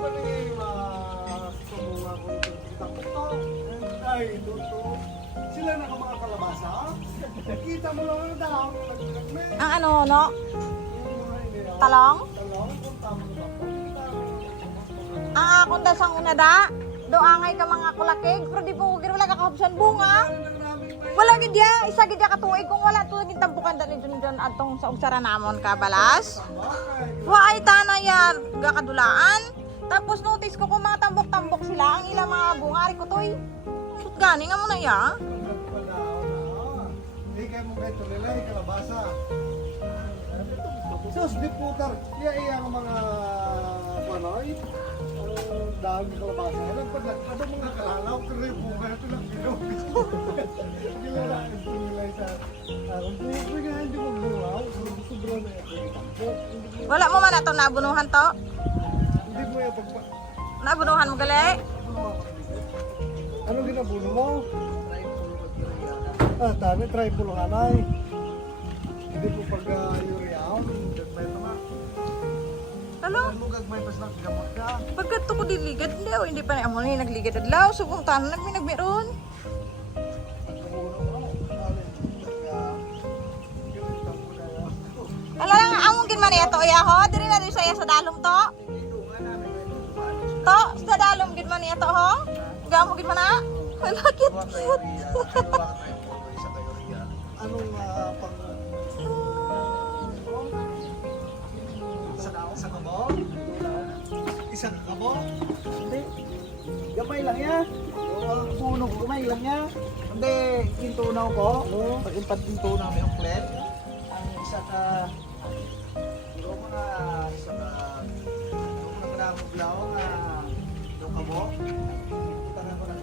pa rin sumunga ko ito. Ay, ito. Sila na mga kalabasa. Kita mo lang ang dahon. Ang ano, no? Talong? Talong, kung tama ba po. Ang akong dasang una da. Doangay ka mga kulakig. Pero di po wala kakahubsan bunga. Wala gid ya. Isa gid ya katuig. Kung wala tuwing tampukan da ni John atong sa ugsara namon ka balas. Wa ay tanay ya gakadulaan. Tapos notice ko kung mga tambok-tambok sila. Ang ilang mga bunga. Ari ko toy. Sut gani nga mo na ya. Hindi kayo mo kayo tulilay, kalabasa. Sus, di putar. Iya ang mga panoy. Ang dahon ng kalabasa. Ano mga kalalaw, pero yung bunga ito lang kilo. Gilalaan ito nila sa... Kung hindi mo bungaw, sobra na yung tampok. Wala mo man ato nabunuhan to. Hindi mo yung pagpa... Nabunuhan mo gali. Ano ginabuno mo? Tani, try po lang anay. Hindi po pag-urea. Gagmay pa nga. Ano? Ano gagmay pa lang gamot ka? Pagkat to ko diligad daw, hindi pa na amo ni nagligad adlaw. So kung tanan nagmi nagmeron. Ala lang among gin man ito ya ho, diri na di saya sa dalom to. To, sa dalom gid man ito ho. Gamo gid man na. Wala cute. Anong pang... Sa kabo? Isang kabo? Hindi. Gamay lang ya. Puno ko gamay lang ya. Hindi, tintunaw ko. Pag impad-tintunaw may umplet. Ang isa ka... Ito mo na isa ka... Ito mo na pinamuglaw nga... Ito ka mo. Kita na ko na